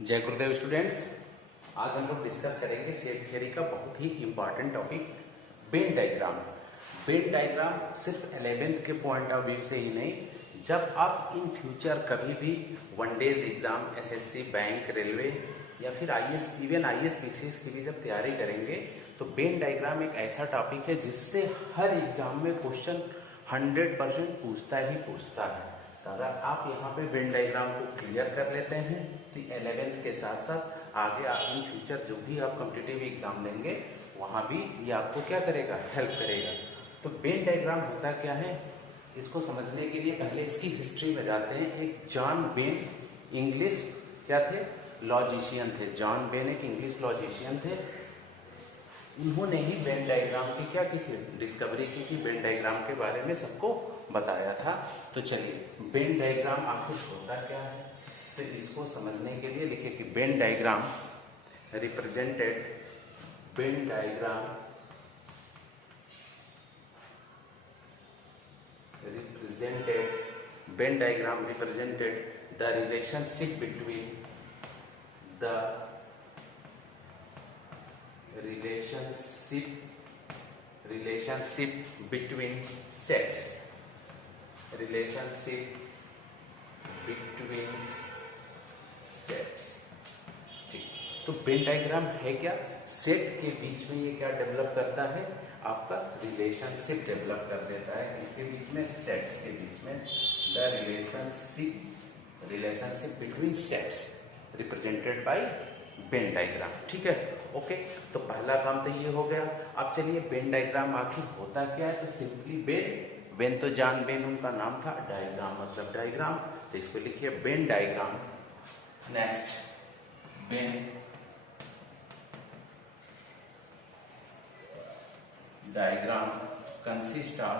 जय गुरुदेव स्टूडेंट्स। आज हम लोग डिस्कस करेंगे सेट थ्योरी का बहुत ही important topic Venn diagram. Venn diagram सिर्फ 11th के पॉइंट ऑफ व्यू से ही नहीं, जब आप इन फ्यूचर कभी भी one-days exam SSC, bank, railway या फिर आईएएस, इवन आईएएस पीसीएस की भी जब तैयारी करेंगे तो वेन डायग्राम एक ऐसा टॉपिक है जिससे हर एग्जाम में क्वेश्चन 100% पूछता ही पूछता है। तो अगर आप यहाँ पे वेन डायग्राम को क्लियर कर लेते हैं तो 11th के साथ साथ आगे आप इन फ्यूचर जो भी आप कॉम्पिटिटिव एग्जाम देंगे वहाँ भी ये आपको क्या करेगा, हेल्प करेगा। तो वेन डायग्राम होता क्या है, इसको समझने के लिए पहले इसकी हिस्ट्री में जाते हैं। एक जॉन वेन इंग्लिश क्या थे, लॉजिशियन थे। जॉन वेन एक इंग्लिश लॉजिशियन थे। उन्होंने ही वेन डायग्राम की क्या की थी, डिस्कवरी की थी। वेन डायग्राम के बारे में सबको बताया था। तो चलिए वेन डायग्राम आखिर होता क्या है, तो इसको समझने के लिए लिखिए कि Venn diagram represented, Venn diagram represented, Venn diagram represented the relationship between the relationship between sets, relationship between sets। ठीक, तो वेन डायग्राम है क्या, सेट के बीच में ये क्या डेवलप करता है, आपका रिलेशनशिप डेवलप कर देता है। इसके बीच में, सेट्स के बीच में, the relationship between sets represented by Venn diagram. ठीक है, ओके। तो पहला काम तो ये हो गया। अब चलिए वेन डायग्राम आखिर होता क्या है, तो सिंपली वेन तो जॉन वेन उनका नाम था, डायग्राम मतलब डायग्राम, तो इसको लिखिए Venn diagram. Next, Venn diagram consist of,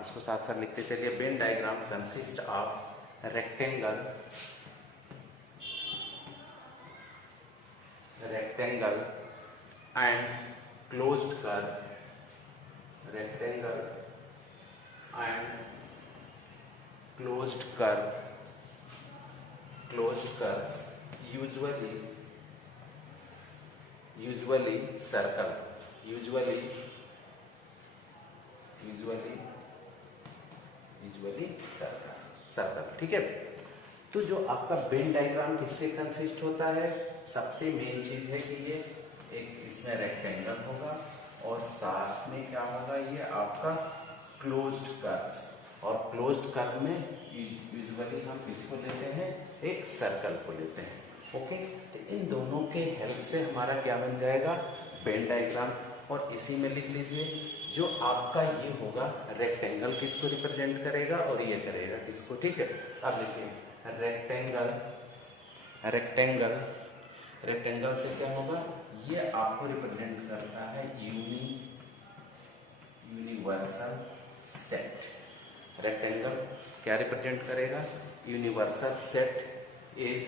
इसको साथ साथ लिखते चलिए। Venn diagram consist of rectangle and closed curve, rectangle and closed curves, usually circle, usually circle. ठीक है, तो जो आपका वेन डायग्राम किससे कंसिस्ट होता है, सबसे मेन चीज है कि ये एक इसमें रेक्टेंगल होगा और साथ में क्या होगा, ये आपका क्लोज्ड कर्व्स, और क्लोज्ड कर्व में यूजुअली हम किसको लेते हैं, एक सर्कल को लेते हैं। ओके, तो इन दोनों के हेल्प से हमारा क्या बन जाएगा, वेन डायग्राम। और इसी में लिख लीजिए जो आपका ये होगा, रेक्टेंगल किसको रिप्रेजेंट करेगा और ये करेगा किसको। ठीक है, अब लिखिए रेक्टेंगल से क्या होगा, ये आपको रिप्रेजेंट करता है यूनिवर्सल सेट। रेक्टेंगल क्या रिप्रेजेंट करेगा, universal set is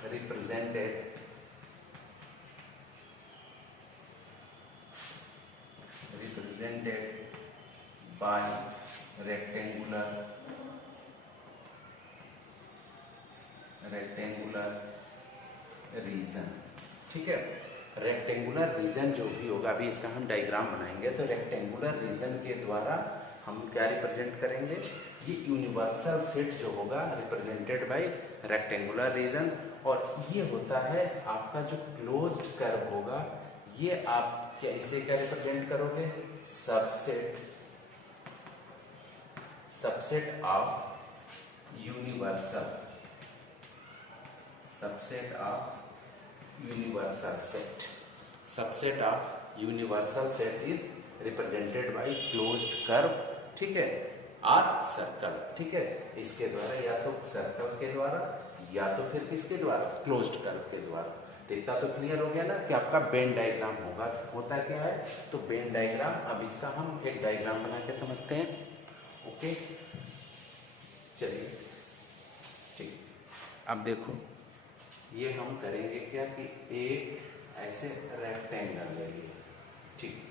represented by rectangular region. ठीक है, रेक्टेंगुलर रीजन जो भी होगा, अभी इसका हम डायग्राम बनाएंगे, तो रेक्टेंगुलर रीजन के द्वारा हम क्या रिप्रेजेंट करेंगे, ये यूनिवर्सल सेट जो होगा रिप्रेजेंटेड बाय रेक्टेंगुलर रीजन। और ये होता है आपका जो क्लोज्ड कर्व होगा, ये आप क्या इससे क्या रिप्रेजेंट करोगे, subset of universal set. Subset of universal set is represented by closed curve. ठीक है, और सर्कल। ठीक है, इसके द्वारा, या तो सर्कल के द्वारा या तो फिर किसके द्वारा, क्लोज्ड कर्व के द्वारा। तो इतना तो क्लियर हो गया ना कि आपका वेन डायग्राम होगा, होता क्या है, तो वेन डायग्राम। अब इसका हम एक डायग्राम बना के समझते हैं। ओके, चलिए ठीक, अब देखो ये हम करेंगे क्या कि एक ऐसे रेक्टेंगल ले लिए, ठीक,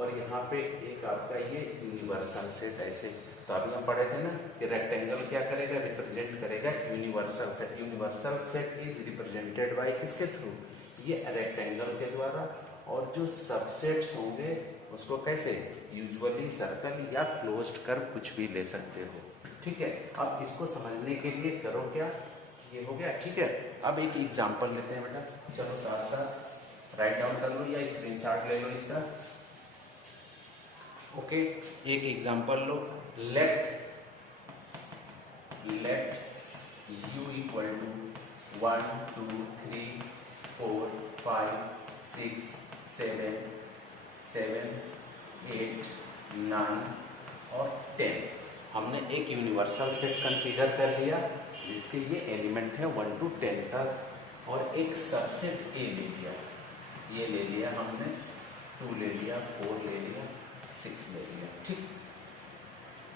और यहाँ पे एक आपका ये यूनिवर्सल सेट ऐसे। तो अभी हम पढ़े थे ना कि रेक्टेंगल क्या करेगा, रिप्रेजेंट करेगा universal set. Universal set is represented by किसके थ्रू, ये रेक्टेंगल के द्वारा। और जो सबसेट्स होंगे उसको कैसे, यूजुअली सर्कल या क्लोज्ड कर्व कुछ भी ले सकते हो, ठीक है। अब इसको समझने के लिए करो क्या, ये हो गया, ठीक है। अब एक एग्जांपल लेते हैं बेटा, चलो साथ साथ राइट डाउन कर लो या स्क्रीनशॉट ले लो इसका। ओके, एक एग्जांपल लो, लेट u इक्वल टू 1 2 3 4 5 6 7 8 9 और 10। हमने एक यूनिवर्सल सेट कंसीडर कर लिया जिसके ये एलिमेंट है 1 to 10 तक, और एक सबसेट ए ले लिया, ये ले लिया हमने, 2 ले लिया, 4 ले लिया, 6 ले लिया, ठीक।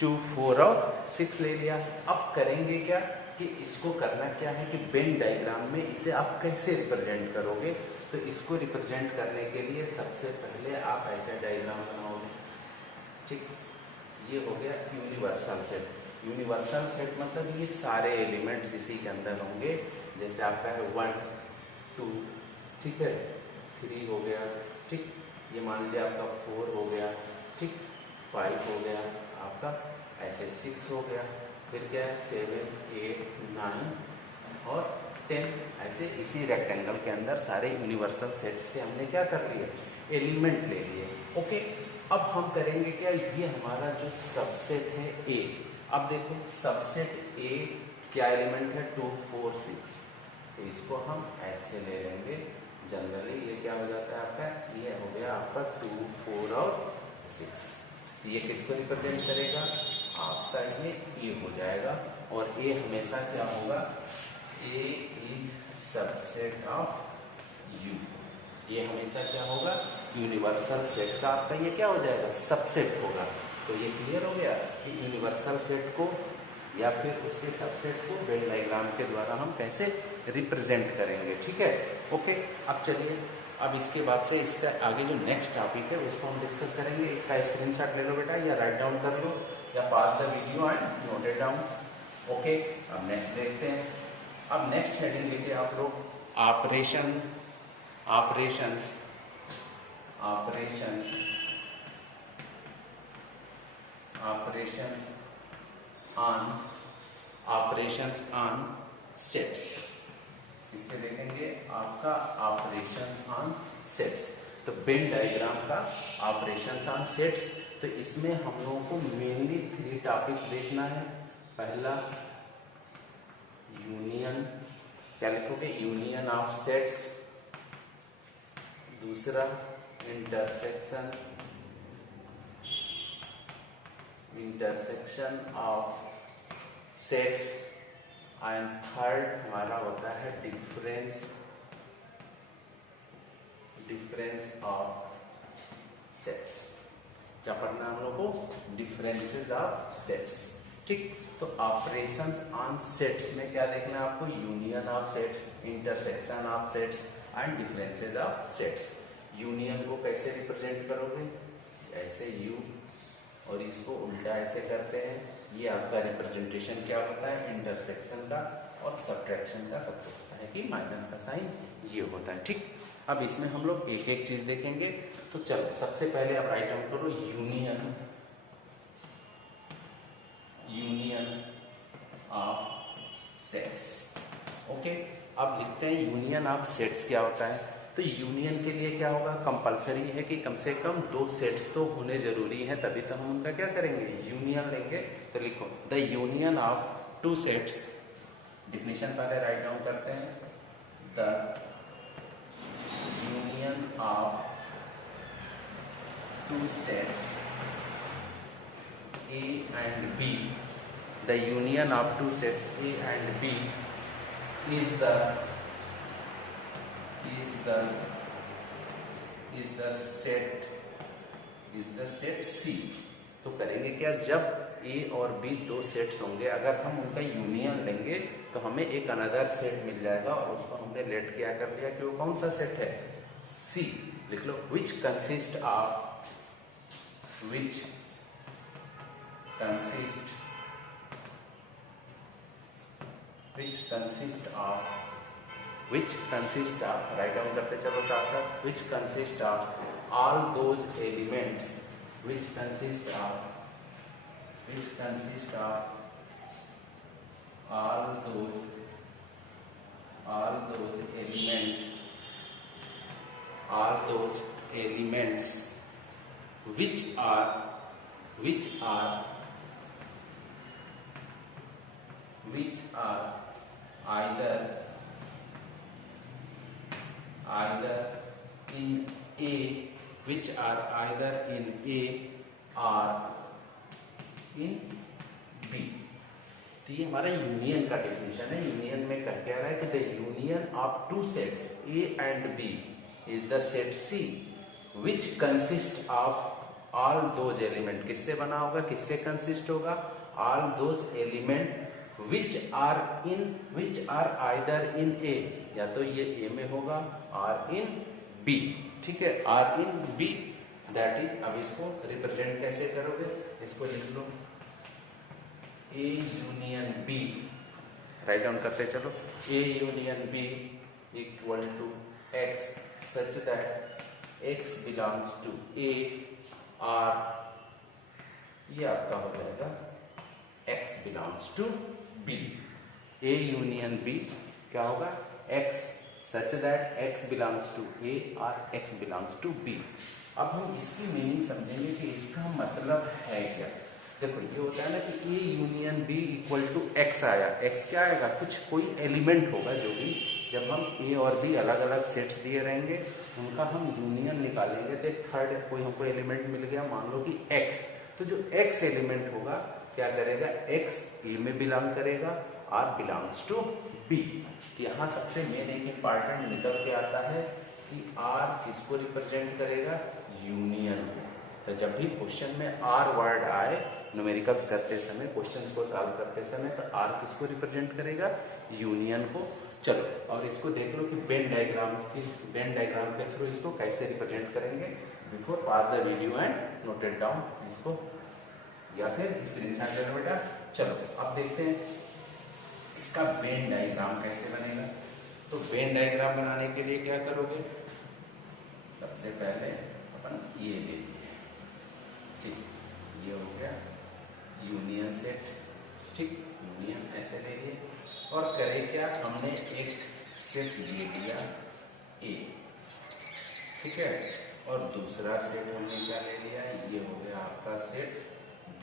2 4 और 6 ले लिया। अब करेंगे क्या कि इसको करना क्या है कि वेन डायग्राम में इसे आप कैसे रिप्रेजेंट करोगे। तो इसको रिप्रेजेंट करने के लिए सबसे पहले आप ऐसा डायग्राम बनाओगे, ठीक। ये हो गया यूनिवर्सल सेट। यूनिवर्सल सेट मतलब ये सारे एलिमेंट्स इसी के अंदर होंगे। जैसे आपका है 1 2, ठीक है, 3 हो गया, ठीक, ये मान लिया आपका 4 हो गया, ठीक, 5 हो गया आपका, ऐसे 6 हो गया, फिर क्या है 7 8 9 और 10, ऐसे इसी रेक्टेंगल के अंदर सारे यूनिवर्सल सेट्स से हमने क्या कर लिया, एलिमेंट ले लिए। ओके, अब हम करेंगे क्या, ये हमारा जो सबसेट है ए। अब देखो सबसेट ए क्या एलिमेंट है, 2 4 6, तो इसको हम ऐसे ले लेंगे। जनरली ये क्या हो जाता है आपका, ये हो गया आपका 2 4 और 6। ये किसको रिप्रेजेंट करेगा, आपका ये ए हो जाएगा। और ए हमेशा क्या होगा, ए इज सबसेट ऑफ यू। ये हमेशा क्या होगा, यूनिवर्सल सेट का आपका ये क्या हो जाएगा, सबसेट होगा। तो ये क्लियर हो गया कि यूनिवर्सल सेट को या फिर उसके सबसेट को वेन डायग्राम के द्वारा हम कैसे रिप्रेजेंट करेंगे, ठीक है। ओके, अब चलिए, अब इसके बाद से इसका आगे जो नेक्स्ट टॉपिक है उसको हम डिस्कस करेंगे। इसका स्क्रीनशॉट ले लो बेटा, या राइट डाउन कर लो, या pass the video and note it down. Okay, अब नेक्स्ट देखते हैं। अब नेक्स्ट हेडिंग लेके आप लोग ऑपरेशंस ऑन सेट्स, इसके देखेंगे आपका ऑपरेशंस ऑन सेट्स। तो वेन डायग्राम का ऑपरेशंस ऑन सेट्स, तो इसमें हम लोगों को मेनली 3 टॉपिक्स देखना है। पहला यूनियन, क्या लिखोगे, यूनियन ऑफ सेट्स। दूसरा intersection of sets, and third हमारा होता है डिफरेंस ऑफ सेट्स। क्या पढ़ना हम लोग को, डिफरेंसेस ऑफ सेट्स, ठीक। तो ऑपरेशंस ऑन सेट्स में क्या देखना है आपको, union of sets, intersection of sets and differences of sets. Union को कैसे रिप्रेजेंट करोगे, ऐसे यू, और इसको उल्टा ऐसे करते हैं। ये आपका रिप्रेजेंटेशन क्या होता है, इंटरसेक्शन का, और सब्ट्रैक्शन का सबको होता है कि माइनस का साइन ये होता है, ठीक। अब इसमें हम लोग एक एक चीज देखेंगे। तो चलो सबसे पहले आप राइट डाउन करो, यूनियन ऑफ सेट्स। ओके, अब लिखते हैं यूनियन ऑफ सेट्स क्या होता है। तो यूनियन के लिए क्या होगा, कंपलसरी है कि कम से कम 2 सेट्स तो होने जरूरी है, तभी तो हम उनका क्या करेंगे, यूनियन लेंगे। तो लिखो the union of 2 sets, definition पहले राइट डाउन करते हैं। The union of 2 sets A and B, the union of 2 sets A and B is the set C। तो करेंगे क्या, जब A और B 2 सेट्स होंगे, अगर हम उनका यूनियन लेंगे तो हमें एक अनदर सेट मिल जाएगा, और उसको हमने लेट क्या कर लिया कि वो कौन सा सेट है, C। लिख लो, which consist of which consist write down करते चलो साथ साथ, which consist of all those elements which consist of all those elements which are either in A, which are either in A or in B। तो ये हमारा union का definition है। Union में कह क्या रहा है कि the union of two sets A and B is the set C which consist of all those element. किससे बना होगा, किससे कंसिस्ट होगा, all those element which are either in A, या तो ये A में होगा और in B, ठीक है, और in B, दैट इज। अब इसको रिप्रेजेंट कैसे करोगे, इसको लिख लो A union B, write down करते चलो, A union B equal to X such that X belongs to A और ये आपका हो जाएगा X belongs to B। A union B क्या होगा, X such that X belongs to A और X बिलोंग्स टू B। अब हम इसकी मीनिंग समझेंगे कि इसका मतलब है क्या। देखो ये होता है ना कि A union B equal to X आया, X क्या आएगा, कुछ कोई एलिमेंट होगा जो भी, जब हम A और B अलग अलग सेट्स दिए रहेंगे उनका हम यूनियन निकालेंगे तो थर्ड कोई हमको एलिमेंट मिल गया, मान लो कि X, तो जो X एलिमेंट होगा क्या करेगा, X A में बिलोंग करेगा और बिलोंग्स टू B। यहाँ सबसे मेन एक इंपॉर्टेंट निकल के आता है कि R किसको रिप्रेजेंट करेगा, यूनियन को। तो जब भी क्वेश्चन में R वर्ड आए न्यूमेरिकल्स करते समय, क्वेश्चंस को सॉल्व करते समय, तो R किसको रिप्रेजेंट करेगा, यूनियन को। चलो और इसको देख लो कि वेन डायग्राम के थ्रू इसको कैसे रिप्रेजेंट करेंगे। Before pass the video and noted down इसको, या फिर स्क्रीनशॉट ले लो बेटा। चलो अब देखते हैं इसका वेन डायग्राम कैसे बनेगा। तो वेन डायग्राम बनाने के लिए क्या करोगे, सबसे पहले अपन ये ले लिए, ठीक, ये हो गया यूनियन सेट, ठीक, यूनियन ऐसे ले लिए और करे क्या, हमने एक सेट ले लिया A, ठीक है, और दूसरा सेट हमने क्या ले लिया, ये हो गया आपका सेट B,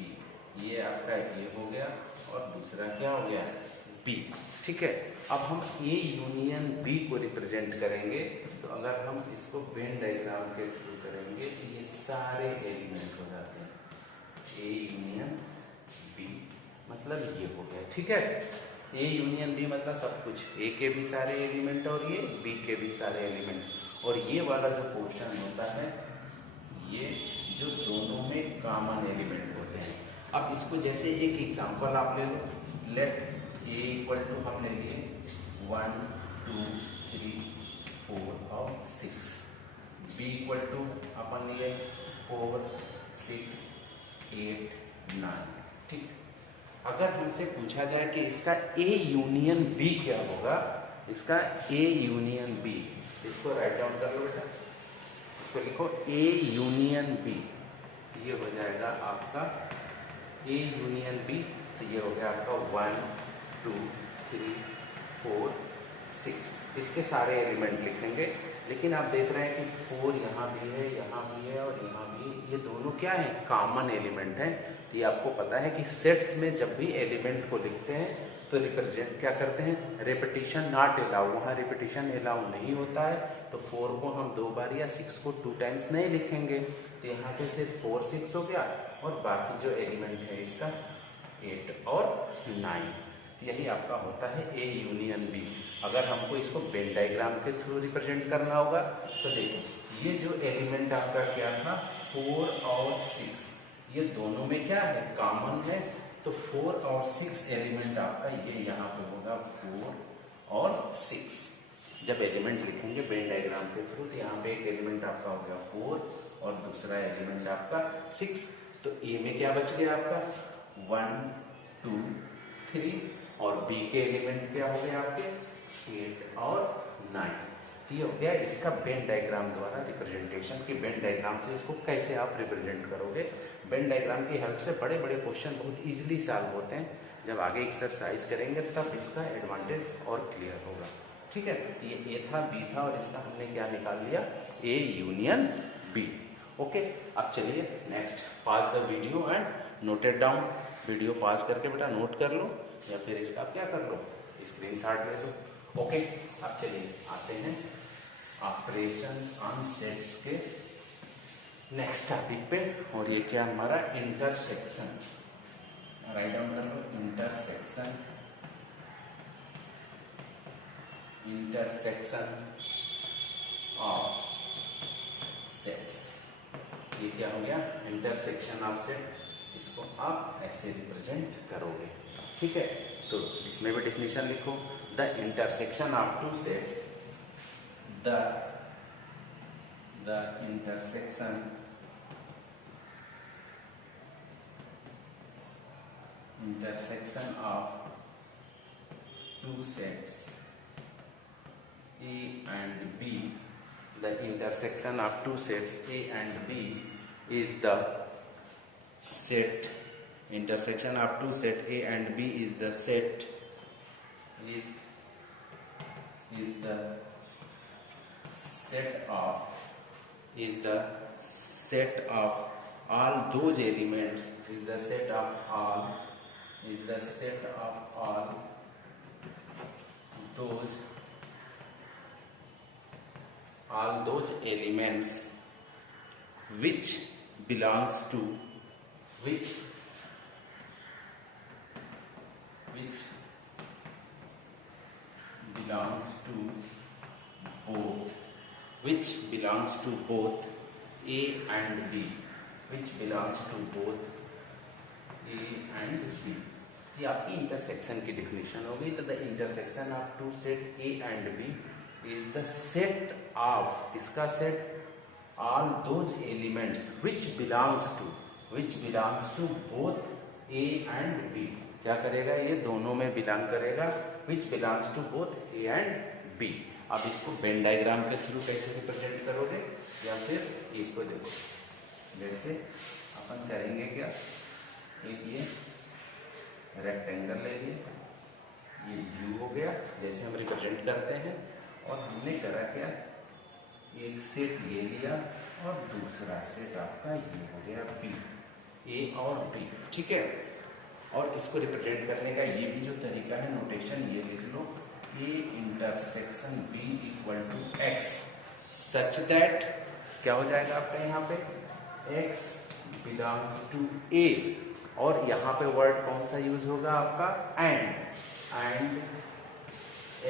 ये आपका A हो गया और दूसरा क्या हो गया B, ठीक है। अब हम A यूनियन B को रिप्रेजेंट करेंगे, तो अगर हम इसको वेन डायग्राम के थ्रू करेंगे तो ये सारे एलिमेंट हो जाते हैं, A यूनियन B मतलब ये हो गया, ठीक है। A यूनियन B मतलब सब कुछ, A के भी सारे एलिमेंट और ये B के भी सारे एलिमेंट, और ये वाला जो पोर्शन होता है ये जो दोनों में कॉमन एलिमेंट होते हैं। अब इसको जैसे एक एग्जांपल आप ले लो, लेट A इक्वल टू हम ले लिए 1 2 3 4 और 6, B इक्वल टू अपन लिए 4 6 8 9, ठीक। अगर हमसे पूछा जाए कि इसका A यूनियन B क्या होगा, इसका A यूनियन B, इसको राइट डाउन कर लो बेटा, इसको लिखो A यूनियन B, ये हो जाएगा आपका A यूनियन B, तो ये हो गया आपका 1 2 3 4 6, इसके सारे एलिमेंट लिखेंगे। लेकिन आप देख रहे हैं कि 4 यहाँ भी है, यहाँ भी है और यहाँ भी, ये दोनों क्या है, कॉमन एलिमेंट हैं। ये आपको पता है कि सेट्स में जब भी एलिमेंट को लिखते हैं तो रिप्रेजेंट क्या करते हैं, रिपीटिशन नॉट अलाउ, वहाँ रिपीटिशन अलाउ नहीं होता है, तो 4 को हम 2 बार या 6 को 2 टाइम्स नहीं लिखेंगे। तो यहाँ पे सिर्फ 4 6 हो गया और बाकी जो एलिमेंट है इसका 8 और 9, यही आपका होता है A यूनियन B। अगर हमको इसको वेन डायग्राम के थ्रू रिप्रेजेंट करना होगा तो देखो ये जो एलिमेंट आपका क्या था 4 और 6, ये दोनों में क्या है, कॉमन है, तो 4 और 6 एलिमेंट आपका ये यहाँ पे होगा 4 और 6। जब एलिमेंट लिखेंगे वेन डायग्राम के थ्रू तो यहाँ पे एक एलिमेंट आपका हो गया 4 और दूसरा एलिमेंट आपका 6। तो ए में क्या बच गया आपका 1 2 3 और बी के एलिमेंट क्या हो गए आपके 8 और 9। ये हो गया इसका वेन डायग्राम द्वारा रिप्रेजेंटेशन की वेन डायग्राम से इसको कैसे आप रिप्रेजेंट करोगे। वेन डायग्राम की हेल्प से बड़े बड़े क्वेश्चन बहुत इजीली सॉल्व होते हैं। जब आगे एक्सरसाइज करेंगे तब इसका एडवांटेज और क्लियर होगा। ठीक है, ये ए था बी था और इसका हमने क्या निकाल लिया ए यूनियन बी। ओके, अब चलिए next pass the video and note it down. Video pass करके बेटा नोट कर लो या फिर इसका क्या कर लो स्क्रीनशॉट ले लो। ओके, अब चलिए आते हैं ऑपरेशंस ऑन सेट्स के नेक्स्ट टॉपिक पे। और ये क्या हमारा इंटरसेक्शन, राइट डाउन कर लो इंटरसेक्शन ऑफ सेट्स। ये क्या हो गया इंटरसेक्शन ऑफ सेट, इसको आप ऐसे रिप्रेजेंट करोगे। ठीक है, तो इसमें भी डेफिनेशन लिखो the intersection of two sets, the intersection of two sets A and B, the intersection of two sets A and B is the set, intersection of two set A and B is the set, is the set of all those elements, is the set of all those elements which belongs to both, A and B, ये आपकी intersection की definition हो गई। तो the intersection of two set A and B is the set of, इसका set all those elements which belongs to both A and B. क्या करेगा ये दोनों में बिलोंग करेगा, which belongs to both A and B. अब इसको Venn diagram के थ्रू कैसे रिप्रेजेंट करोगे, या फिर इसको देखो जैसे अपन करेंगे क्या, एक ये रेक्टेंगल ले लिए, ये यू हो गया जैसे हम रिप्रेजेंट करते हैं, और हमने करा क्या एक सेट ले लिया और दूसरा सेट आपका ये हो गया बी, ए और बी। ठीक है, और इसको रिप्रेजेंट करने का ये भी जो तरीका है नोटेशन ये लिख लो, A intersection B equal to X such that क्या हो जाएगा आपका यहाँ पे एक्स बिलोंग्स टू ए, और यहाँ पे वर्ड कौन सा यूज होगा आपका एंड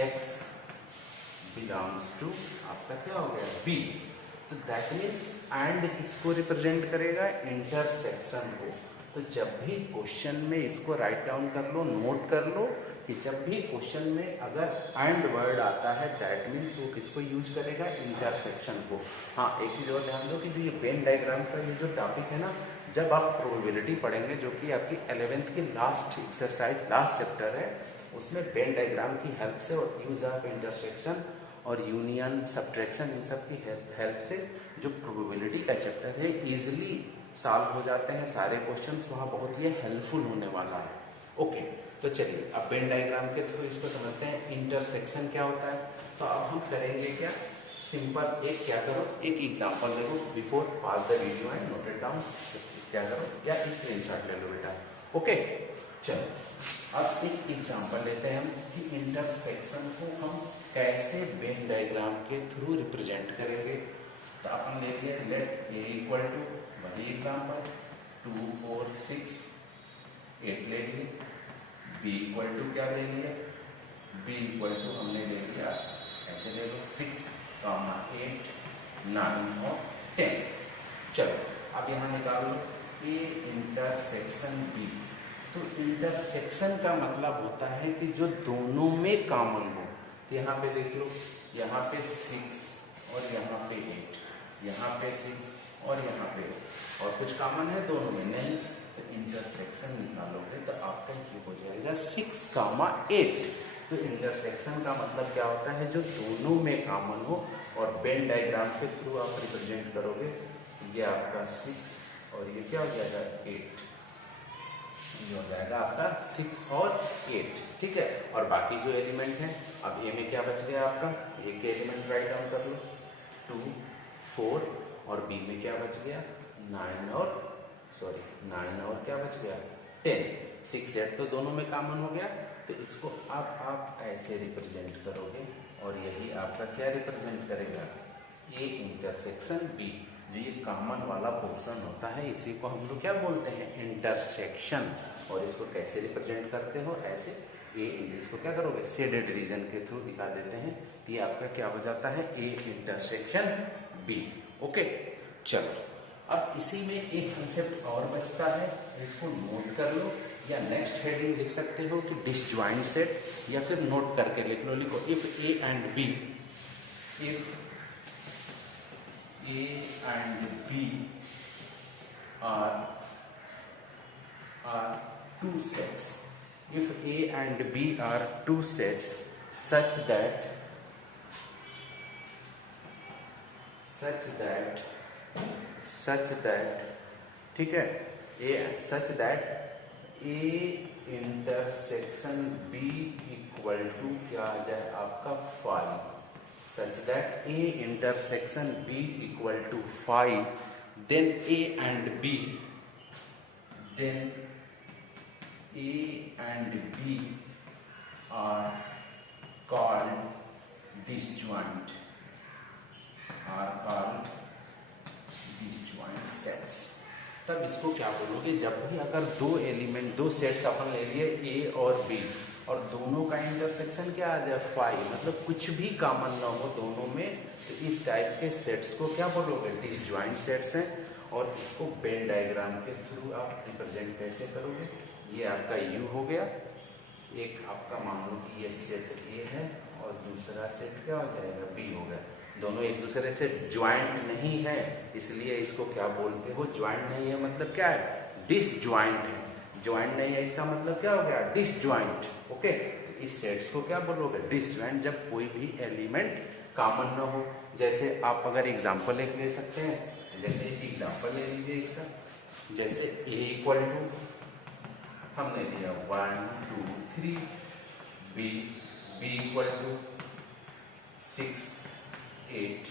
एक्स बिलोंग्स टू आपका क्या हो गया बी। तो दैट मीन्स एंड किसको रिप्रेजेंट करेगा इंटरसेक्शन को। तो जब भी क्वेश्चन में इसको राइट डाउन कर लो, नोट कर लो कि जब भी क्वेश्चन में अगर एंड वर्ड आता है दैट मीन्स वो किसको यूज करेगा इंटरसेक्शन को। हाँ, एक चीज और ध्यान दो कि जो ये वेन डायग्राम का ये जो टॉपिक है ना, जब आप प्रोबेबिलिटी पढ़ेंगे जो कि आपकी 11th की लास्ट एक्सरसाइज लास्ट चैप्टर है, उसमें वेन डायग्राम की हेल्प से और यूज ऑफ इंटरसेक्शन और यूनियन सब्ट्रैक्शन इन सब की हेल्प से जो प्रोबेबिलिटी का चैप्टर है इजिली सॉल्व हो जाते हैं सारे क्वेश्चंस, वहाँ बहुत ही हेल्पफुल होने वाला है। ओके, तो चलिए अब वेन डायग्राम के थ्रू इसको समझते हैं इंटरसेक्शन क्या होता है। तो अब हम करेंगे क्या, सिंपल एक क्या करो, एक एग्जांपल देखो before pass the video and note it down. क्या करो या स्क्रीनशॉट ले लो बेटा। ओके, चलो अब एक एग्जांपल लेते हैं हम कि इंटरसेक्शन को हम कैसे वेन डायग्राम के थ्रू रिप्रेजेंट करेंगे। तो अपन ले लिए लेट ए इक्वल टू वही एग्जांपल 2 4 6 8 ले लिए, बी इक्वल टू क्या ले लिए, बी इक्वल टू हमने ले लिया ऐसे ले लो 6 8 9 और 10। चलो अब यहाँ निकाल लो ए इंटरसेक्शन बी। तो इंटरसेक्शन का मतलब होता है कि जो दोनों में कॉमन हो। तो यहाँ पे देख लो, यहाँ पे 6 और यहाँ पे 8, यहाँ पे 6 और यहाँ पे और कुछ कॉमन है दोनों में नहीं, तो इंटरसेक्शन निकालोगे तो आपका ये हो जाएगा 6, 8। तो इंटरसेक्शन का मतलब क्या होता है, जो दोनों में कॉमन हो और वेन डायग्राम के थ्रू आप रिप्रेजेंट करोगे। ये आपका 6 और ये क्या हो जाएगा 8, ये हो जाएगा आपका 6 और 8, ठीक है। और बाकी जो एलिमेंट है, अब ए में क्या बच गया आपका, ए के एलिमेंट राइट डाउन कर लो 2, 4 और बी में क्या बच गया 9 और क्या बच गया 10। 6, 8 तो दोनों में कॉमन हो गया, तो इसको आप ऐसे रिप्रेजेंट करोगे और यही आपका क्या रिप्रेजेंट करेगा, ए इंटरसेक्शन बी। जो ये कॉमन वाला पोर्शन होता है इसी को हम लोग क्या बोलते हैं, इंटरसेक्शन। और इसको कैसे रिप्रेजेंट करते हो, ऐसे ए, इसको क्या करोगे शेडेड रीजन के थ्रू दिखा देते हैं, तो ये आपका क्या हो जाता है ए इंटरसेक्शन बी। ओके, चलो अब इसी में एक कंसेप्ट और बचता है, इसको नोट कर लो या नेक्स्ट हेडिंग लिख सकते हो कि डिसजॉइंट सेट, या फिर नोट करके लिख लो, लिखो if A and B, if A and B are two sets. If A and B are two sets such that ठीक है, such that A intersection B equal to क्या आ जाए आपका 5, such that A intersection B equal to 5, then A and B are called disjoint sets। तब इसको क्या बोलोगे, जब भी अगर दो सेट्स अपन ले लिए A और B और दोनों का इंटरसेक्शन क्या आ जाए 5, मतलब कुछ भी कॉमन ना हो दोनों में, तो इस टाइप के सेट्स को क्या बोलोगे, डिसजॉइंट सेट्स हैं। और इसको वेन डायग्राम के थ्रू आप रिप्रेजेंट कैसे करोगे, ये आपका U हो गया, एक आपका मान लो कि ये सेट A है और दूसरा सेट क्या हो जाएगा B हो गया। दोनों एक दूसरे से ज्वाइंट नहीं है, इसलिए इसको क्या बोलते हो, ज्वाइंट नहीं है मतलब क्या है, डिसज्वाइंट है। ज्वाइंट नहीं है इसका मतलब क्या हो गया, डिसज्वाइंट। ओके, तो इस सेट्स को क्या बोलोगे, डिसज्वाइंट, जब कोई भी एलिमेंट कॉमन ना हो। जैसे आप अगर एग्जांपल एक ले सकते हैं, जैसे एक एग्जांपल ले लीजिए इसका, जैसे A इक्वल टू हमने दिया 1 2 3, B इक्वल टू 6 8,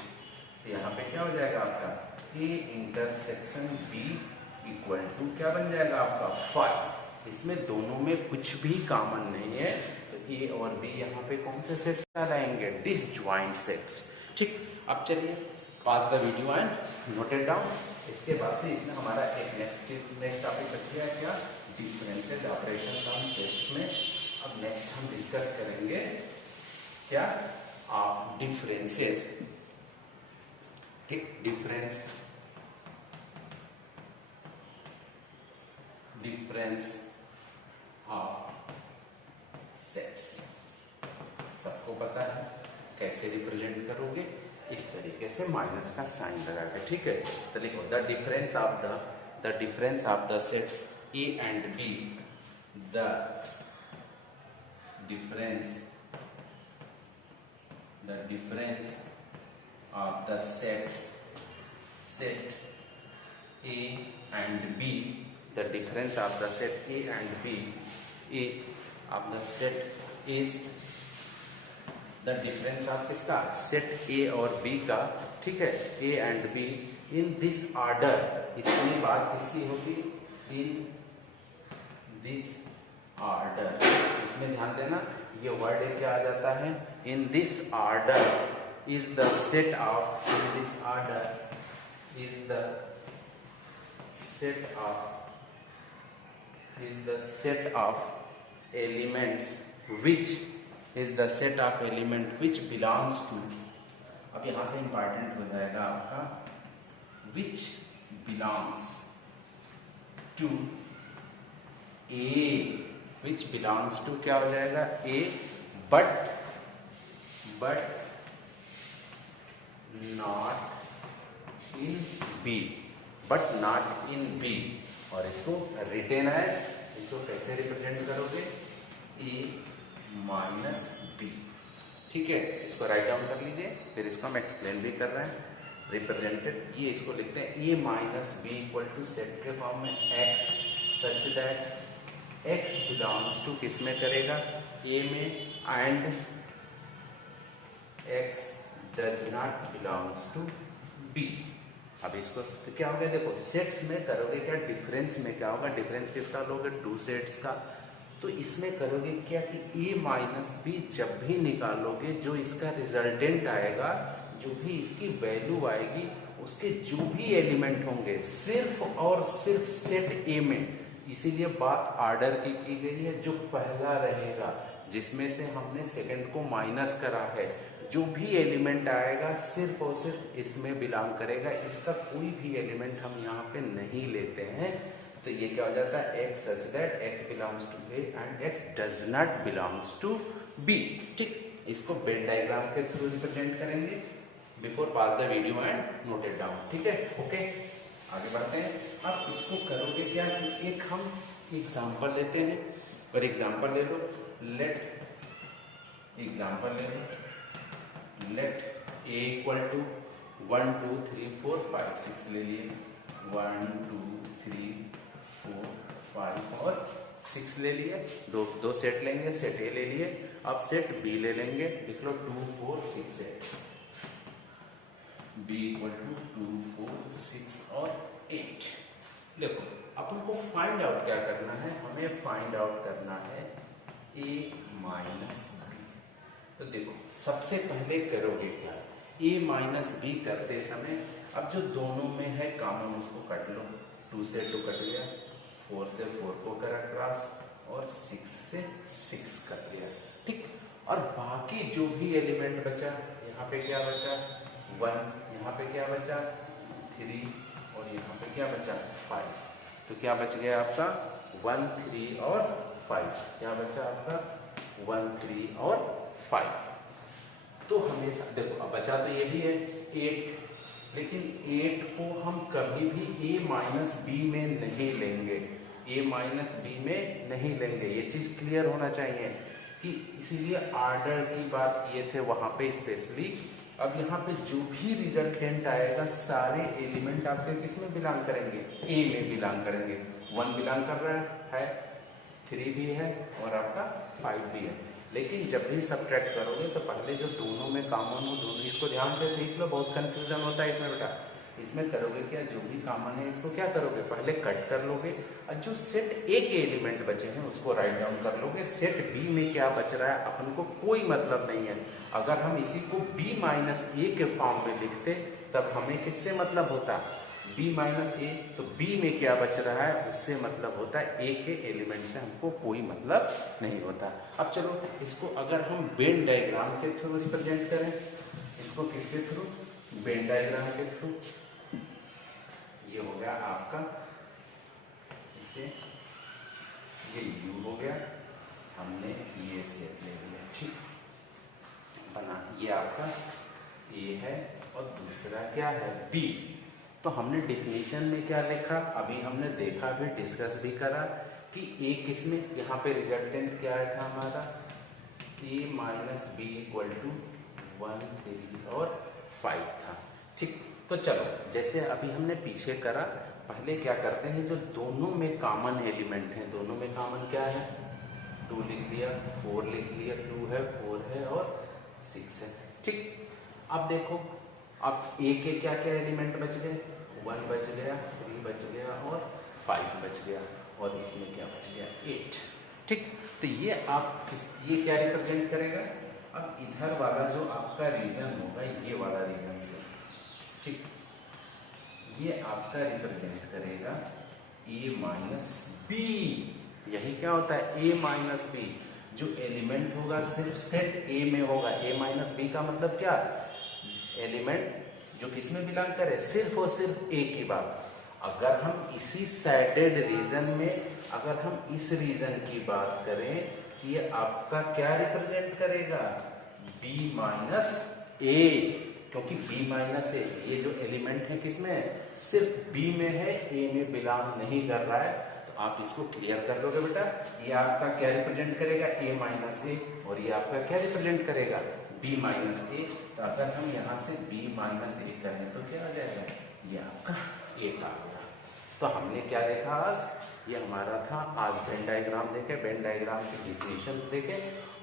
यहाँ पे क्या हो जाएगा आपका A intersection B equal to क्या बन जाएगा आपका 5। इसमें दोनों में कुछ भी कॉमन नहीं है, तो ए और बी यहाँ पे कौन से सेट्स आएंगे, डिसज्वाइंट सेट्स। ठीक, अब चलिए pass the video and note it down. इसके बाद से इसमें हमारा एक नेक्स्ट टॉपिक रख दिया क्या, डिफरेंसेस ऑपरेशन ऑन सेट्स में। अब नेक्स्ट हम डिस्कस करेंगे क्या, डिफरेंसेस। ठीक, डिफरेंस ऑफ सेट्स सबको पता है, कैसे रिप्रेजेंट करोगे, इस तरीके से माइनस का साइन लगा के। ठीक है, तो लिखो the difference of the sets A and B, the difference of the set A and B, the difference of the set A and B of the set is the difference of किसका, set A और B का। ठीक है, A and B in this order, इसकी बात किसकी होगी, in this order। इसमें ध्यान देना, ये वर्ड क्या आ जाता है, in this order is the set of, in this order is the set of elements which is the set of element which belongs to, अब यहां से इंपॉर्टेंट हो जाएगा आपका, which belongs to A, which belongs to क्या हो जाएगा A, but not in B। But not in B, और इसको रिटेन एज, इसको कैसे रिप्रेजेंट करोगे, ए माइनस बी। ठीक है, इसको राइट डाउन कर लीजिए, फिर इसको हम एक्सप्लेन भी कर रहे हैं। रिप्रेजेंटेड, ये इसको लिखते हैं A minus B equal to set के फॉर्म में X such that X belongs to, किस में करेगा, ए में, and X does not belongs to B. अब इसको तो क्या हो गया, देखो सेट्स में करोगे क्या, डिफरेंस में क्या होगा, डिफरेंस किसका लोगे, टू सेट्स का। तो इसमें करोगे क्या कि ए माइनस बी जब भी निकालोगे, जो इसका रिजल्टेंट आएगा, जो भी इसकी वैल्यू आएगी, उसके जो भी एलिमेंट होंगे सिर्फ और सिर्फ सेट ए में, इसीलिए बात आर्डर की गई है, जो पहला रहेगा जिसमें से हमने सेकंड को माइनस करा है, जो भी एलिमेंट आएगा सिर्फ और सिर्फ इसमें बिलोंग करेगा, इसका कोई भी एलिमेंट हम यहाँ पे नहीं लेते हैं। तो ये क्या हो जाता है, X such that X belongs to A and X does not belongs to B. ठीक, इसको वेन डायग्राम के थ्रू रिप्रेजेंट करेंगे। Before pass the video and note it down. ठीक है, ओके, आगे बढ़ते हैं। अब इसको करोगे क्या कि एक हम एग्जाम्पल लेते हैं, और एग्जाम्पल ले लो, लेट एग्जाम्पल ले लो, लेट ए इक्वल टू 1 2 3 4 5 6 ले लिए, 1 2 3 4 5 और 6 ले लिए, दो सेट लेंगे, सेट ए ले लिए। अब सेट बी ले लेंगे, लिख लो 2 4 6 8, बी इक्वल टू 2 4 6 और 8। देखो अपन को फाइंड आउट क्या करना है, हमें फाइंड आउट करना है ए माइनस बी। तो देखो सबसे पहले करोगे क्या, ए माइनस बी करते समय अब जो दोनों में है कॉमन उसको कट लो, 2 से 2 कट गया, 4 से 4 को करा क्रॉस, और 6 से 6 कट गया। ठीक, और बाकी जो भी एलिमेंट बचा, यहाँ पे क्या बचा 1, यहाँ पे क्या बचा 3, और यहाँ पे क्या बचा 5। तो क्या बच गया आपका 1 3 और 5, क्या बचा आपका 1 3 और 5। तो हमेशा देखो अब बचा तो ये भी है 8, लेकिन 8 को हम कभी भी ए माइनस बी में नहीं लेंगे, ए माइनस बी में नहीं लेंगे, ये चीज क्लियर होना चाहिए कि इसीलिए आर्डर की बात किए थे वहां पे स्पेशली। अब यहाँ पे जो भी रिजल्टेंट आएगा सारे एलिमेंट आपके किस में बिलोंग करेंगे, ए में बिलोंग करेंगे। 1 बिलोंग कर रहा है, 3 भी है और आपका 5 भी है। लेकिन जब भी सब्ट्रैक्ट करोगे तो पहले जो दोनों में कॉमन हो, दोनों इसको ध्यान से सीख लो, बहुत कंफ्यूजन होता है इसमें बेटा। इसमें करोगे क्या, जो भी कॉमन है इसको क्या करोगे, पहले कट कर लोगे, और जो सेट ए के एलिमेंट बचे हैं उसको राइट डाउन कर लोगे। सेट बी में क्या बच रहा है अपन को कोई मतलब नहीं है। अगर हम इसी को बी माइनस ए के फॉर्म में लिखते तब हमें किससे मतलब होता, बी माइनस ए, तो बी में क्या बच रहा है उससे मतलब होता है, ए के एलिमेंट से हमको कोई मतलब नहीं होता। अब चलो इसको अगर हम वेन डायग्राम के थ्रू रिप्रेजेंट करें, इसको किसके थ्रू, वेन डायग्राम के थ्रू। ये हो गया आपका, इसे ये यू हो गया, हमने ये सेट ले लिया, ठीक बना, ये आपका ए है और दूसरा क्या है बी। तो हमने डेफिनेशन में क्या लिखा, अभी हमने देखा भी, डिस्कस भी करा कि ए किस में, यहाँ पे रिजल्टेंट क्या था हमारा, ए माइनस बी इक्वल टू 1 3 और 5 था। ठीक, तो चलो जैसे अभी हमने पीछे करा, पहले क्या करते हैं, जो दोनों में कॉमन एलिमेंट है, दोनों में कॉमन क्या है, 2 लिख लिया, 4 लिख लिया, 2 है 4 है और 6 है। ठीक, अब देखो अब ए के क्या क्या एलिमेंट बच गए, 1 बच गया, 3 बच गया और 5 बच गया, और इसमें क्या बच गया 8। ठीक, तो ये आप ये क्या रिप्रेजेंट करेगा, अब इधर वाला जो आपका रीजन होगा, ये वाला रीजन से, ठीक, ये आपका रिप्रेजेंट करेगा ए माइनस बी। यही क्या होता है, ए माइनस बी, जो एलिमेंट होगा सिर्फ सेट ए में होगा। ए माइनस बी का मतलब क्या, एलिमेंट जो किसमें बिलोंग करे, सिर्फ और सिर्फ ए की बात। अगर हम इसी सैडेड रीजन में, अगर हम इस रीजन की बात करें, ये आपका क्या रिप्रेजेंट करेगा, बी माइनस ए। क्योंकि b माइनस ए ये जो एलिमेंट है किसमें है, सिर्फ b में है, a में बिलोंग नहीं कर रहा है। तो आप इसको क्लियर कर लोगे बेटा। ये आपका क्या रिप्रेजेंट करेगा, a माइनस ए, और ये आपका क्या रिप्रेजेंट करेगा, b माइनस ए। तो अगर हम यहाँ से b माइनस ए करें तो क्या आ जाएगा, ये आपका 8 आ गया। तो हमने क्या देखा आज, ये हमारा था आज वेन डायग्राम देखे, वेन डायग्राम की डिफिनेशंस देखे,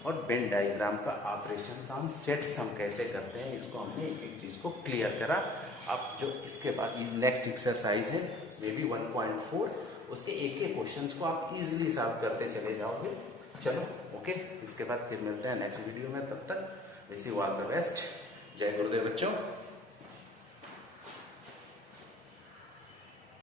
और वेन डायग्राम का ऑपरेशन हम सेट्स हम कैसे करते हैं, इसको हमने एक एक चीज को क्लियर करा। अब जो इसके बाद नेक्स्ट एक्सरसाइज है मे बी 1.4, उसके एक एक क्वेश्चंस को आप इजीली सॉल्व करते चले जाओगे। चलो ओके, इसके बाद फिर मिलते हैं नेक्स्ट वीडियो में, तब तक wish you all the best. जय गुरुदेव बच्चों।